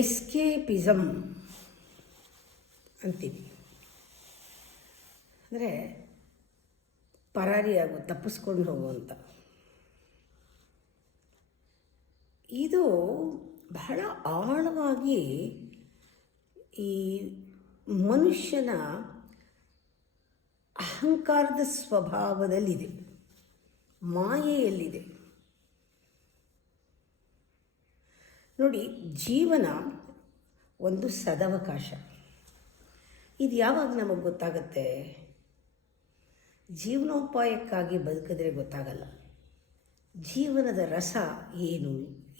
Escapism ಅಂತೀವಿ. ಅಂದರೆ ಪರಾರಿಯಾಗು, ತಪ್ಪಿಸ್ಕೊಂಡು ಹೋಗುವಂಥ. ಇದು ಬಹಳ ಆಳವಾಗಿ ಈ ಮನುಷ್ಯನ ಅಹಂಕಾರದ ಸ್ವಭಾವದಲ್ಲಿದೆ, ಮಾಯೆಯಲ್ಲಿದೆ. ನೋಡಿ, ಜೀವನ ಒಂದು ಸದವಕಾಶ. ಇದು ಯಾವಾಗ ನಮಗೆ ಗೊತ್ತಾಗುತ್ತೆ? ಜೀವನೋಪಾಯಕ್ಕಾಗಿ ಬದುಕಿದ್ರೆ ಗೊತ್ತಾಗಲ್ಲ. ಜೀವನದ ರಸ ಏನು,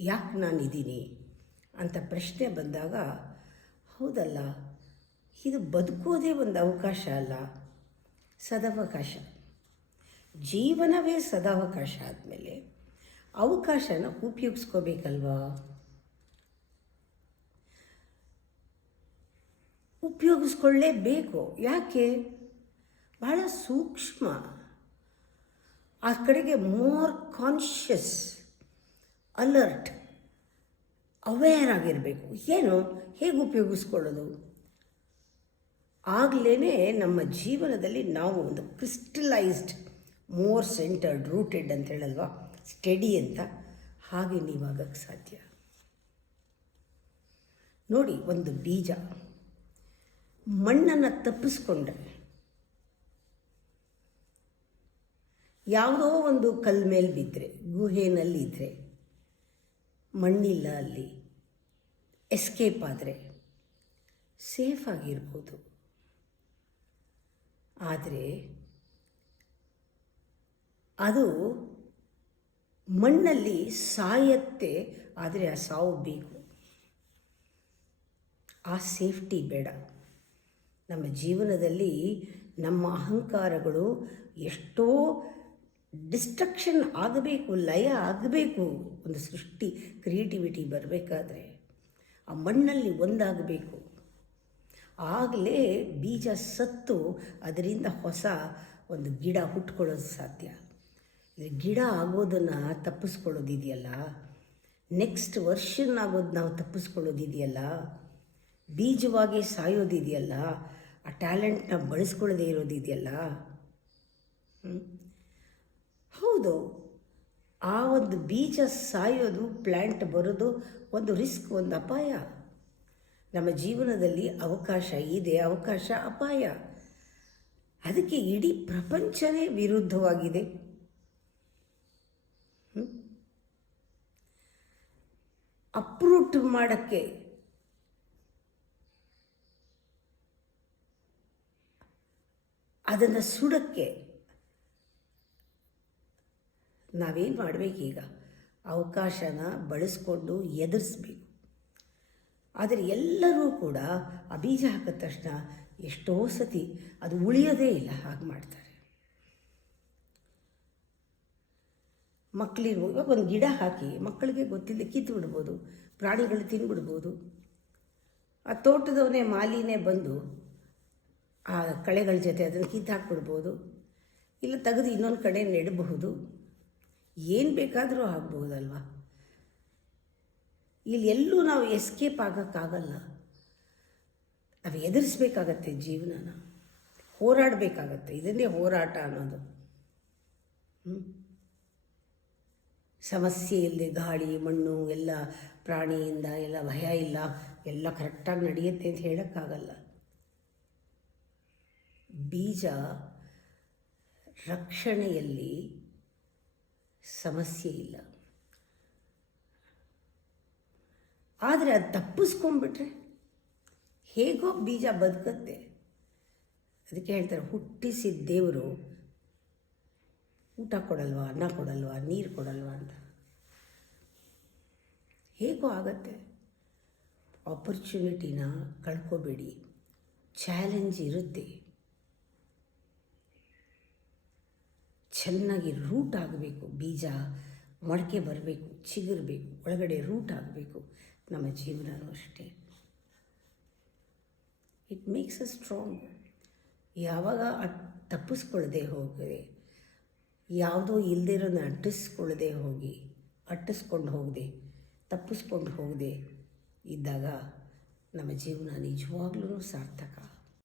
ಯಾಕೆ ನಾನಿದ್ದೀನಿ ಅಂತ ಪ್ರಶ್ನೆ ಬಂದಾಗ, ಹೌದಲ್ಲ, ಇದು ಬದುಕೋದೇ ಒಂದು ಅವಕಾಶ ಅಲ್ಲ, ಸದವಕಾಶ. ಜೀವನವೇ ಸದಾವಕಾಶ ಆದಮೇಲೆ ಅವಕಾಶನ ಉಪಯೋಗಿಸ್ಕೋಬೇಕಲ್ವಾ? ಉಪಯೋಗಿಸ್ಕೊಳ್ಳೇಬೇಕು. ಯಾಕೆ? ಬಹಳ ಸೂಕ್ಷ್ಮ. ಆ ಕಡೆಗೆ ಮೋರ್ ಕಾನ್ಷಿಯಸ್, ಅಲರ್ಟ್, ಅವೇರ್ ಆಗಿರಬೇಕು. ಏನು, ಹೇಗೆ ಉಪಯೋಗಿಸ್ಕೊಳ್ಳೋದು? ಆಗಲೇ ನಮ್ಮ ಜೀವನದಲ್ಲಿ ನಾವು ಒಂದು ಕ್ರಿಸ್ಟಲೈಸ್ಡ್, ಮೋರ್ ಸೆಂಟರ್ಡ್, ರೂಟೆಡ್ ಅಂತ ಹೇಳಲ್ವಾ, ಸ್ಟಡಿ ಅಂತ, ಹಾಗೆ ನೀವಾಗಕ್ಕೆ ಸಾಧ್ಯ. ನೋಡಿ, ಒಂದು ಬೀಜ ಮಣ್ಣನ್ನು ತಪ್ಪಿಸ್ಕೊಂಡ್ರೆ, ಯಾವುದೋ ಒಂದು ಕಲ್ಲು ಮೇಲೆ ಬಿದ್ದರೆ, ಗುಹೆನಲ್ಲಿದ್ದರೆ, ಮಣ್ಣಿಲ್ಲ ಅಲ್ಲಿ, ಎಸ್ಕೇಪ್ ಆದರೆ ಸೇಫ್ ಆಗಿರ್ಬೋದು. ಆದರೆ ಅದು ಮಣ್ಣಲ್ಲಿ ಸಾಯತ್ತೆ. ಆದರೆ ಆ ಸಾವು ಬೇಕು, ಆ ಸೇಫ್ಟಿ ಬೇಡ. ನಮ್ಮ ಜೀವನದಲ್ಲಿ ನಮ್ಮ ಅಹಂಕಾರಗಳು ಎಷ್ಟೋ ಡಿಸ್ಟ್ರಕ್ಷನ್ ಆಗಬೇಕು, ಲಯ ಆಗಬೇಕು. ಒಂದು ಸೃಷ್ಟಿ, ಕ್ರಿಯೇಟಿವಿಟಿ ಬರಬೇಕಾದ್ರೆ ಆ ಮಣ್ಣಲ್ಲಿ ಒಂದಾಗಬೇಕು. ಆಗಲೇ ಬೀಜ ಸತ್ತು ಅದರಿಂದ ಹೊಸ ಒಂದು ಗಿಡ ಹುಟ್ಕೊಳ್ಳೋದು ಸಾಧ್ಯ. ಗಿಡ ಆಗೋದನ್ನು ತಪ್ಪಿಸ್ಕೊಳ್ಳೋದಿದೆಯಲ್ಲ, ನೆಕ್ಸ್ಟ್ ವರ್ಷನ್ ಆಗೋದು ನಾವು ತಪ್ಪಿಸ್ಕೊಳ್ಳೋದಿದೆಯಲ್ಲ, ಬೀಜವಾಗಿ ಸಾಯೋದಿದೆಯಲ್ಲ, ಆ ಟ್ಯಾಲೆಂಟ್ನ ಬಳಸ್ಕೊಳ್ಳೋದೇ ಇರೋದಿದೆಯಲ್ಲ. ಹೌದು, ಆ ಒಂದು ಬೀಜ ಸಾಯೋದು, ಪ್ಲ್ಯಾಂಟ್ ಬರೋದು ಒಂದು ರಿಸ್ಕ್, ಒಂದು ಅಪಾಯ. ನಮ್ಮ ಜೀವನದಲ್ಲಿ ಅವಕಾಶ ಇದೆ, ಅವಕಾಶ ಅಪಾಯ. ಅದಕ್ಕೆ ಇಡೀ ಪ್ರಪಂಚವೇ ವಿರುದ್ಧವಾಗಿದೆ. ಅಪ್ರೂಟ್ ಮಾಡೋಕ್ಕೆ ಅದನ್ನು ಸುಡೋಕ್ಕೆ ನಾವೇನು ಮಾಡಬೇಕೀಗ? ಅವಕಾಶನ ಬಳಸ್ಕೊಂಡು ಎದುರಿಸ್ಬೇಕು. ಆದರೆ ಎಲ್ಲರೂ ಕೂಡ ಆ ಬೀಜ ಹಾಕಿದ ತಕ್ಷಣ ಎಷ್ಟೋ ಸತಿ ಅದು ಉಳಿಯೋದೇ ಇಲ್ಲ, ಹಾಗೆ ಮಾಡ್ತಾರೆ. ಮಕ್ಕಳಿಗೂ ಇವಾಗ ಒಂದು ಗಿಡ ಹಾಕಿ ಮಕ್ಕಳಿಗೆ ಗೊತ್ತಿಲ್ಲ, ಕಿತ್ತು ಬಿಡ್ಬೋದು, ಪ್ರಾಣಿಗಳು ತಿಂದುಬಿಡ್ಬೋದು. ಆ ತೋಟದವನೇ, ಮಾಲಿನೇ ಬಂದು ಆ ಕಳೆಗಳ ಜೊತೆ ಅದನ್ನು ಕಿತ್ತು ಹಾಕ್ಬಿಡ್ಬೋದು, ಇಲ್ಲ ತೆಗೆದು ಇನ್ನೊಂದು ಕಡೆ ನೆಡಬಹುದು. ಏನು ಬೇಕಾದರೂ ಆಗ್ಬೋದಲ್ವ. ಇಲ್ಲಿ ಎಲ್ಲೂ ನಾವು ಎಸ್ಕೇಪ್ ಆಗೋಕ್ಕಾಗಲ್ಲ. ನಾವು ಎದುರಿಸ್ಬೇಕಾಗತ್ತೆ, ಜೀವನನ ಹೋರಾಡಬೇಕಾಗತ್ತೆ. ಇದನ್ನೇ ಹೋರಾಟ ಅನ್ನೋದು. ಸಮಸ್ಯೆ ಇಲ್ಲದೆ ಗಾಳಿ, ಮಣ್ಣು, ಎಲ್ಲ ಪ್ರಾಣಿಯಿಂದ ಎಲ್ಲ ಭಯ ಇಲ್ಲ, ಎಲ್ಲ ಕರೆಕ್ಟಾಗಿ ನಡೆಯುತ್ತೆ ಅಂತ ಹೇಳೋಕ್ಕಾಗಲ್ಲ. ಬೀಜ ರಕ್ಷಣೆಯಲ್ಲಿ ಸಮಸ್ಯೆ ಇಲ್ಲ. ಆದರೆ ಅದು ತಪ್ಪಿಸ್ಕೊಂಡ್ಬಿಟ್ರೆ ಹೇಗೋ ಬೀಜ ಬದುಕತ್ತೆ. ಅದಕ್ಕೆ ಹೇಳ್ತಾರೆ, ಹುಟ್ಟಿಸಿದ ದೇವರು ಊಟ ಕೊಡಲ್ವಾ, ಅನ್ನ ಕೊಡಲ್ವಾ, ನೀರು ಕೊಡಲ್ವಾ ಅಂತ. ಹೇಗೋ ಆಗತ್ತೆ. ಆಪರ್ಚುನಿಟಿನ ಕಳ್ಕೊಬೇಡಿ. ಚಾಲೆಂಜ್ ಇರುತ್ತೆ. ಚೆನ್ನಾಗಿ ರೂಟ್ ಆಗಬೇಕು. ಬೀಜ ಮೊಳಕೆ ಬರಬೇಕು, ಚಿಗುರಬೇಕು, ಒಳಗಡೆ ರೂಟ್ ಆಗಬೇಕು. ನಮ್ಮ ಜೀವನವೂ ಅಷ್ಟೇ. It makes us strong. ಯಾವಾಗ ತಪ್ಪಿಸ್ಕೊಳ್ಳದೆ ಹೋಗದೆ, ಯಾವುದೋ ಇಲ್ಲದಿರೋನ ಅಟ್ಟಿಸ್ಕೊಂಡು ಹೋಗದೆ, ತಪ್ಪಿಸ್ಕೊಂಡು ಹೋಗದೆ ಇದ್ದಾಗ ನಮ್ಮ ಜೀವನ ನಿಜವಾಗ್ಲೂ ಸಾರ್ಥಕ.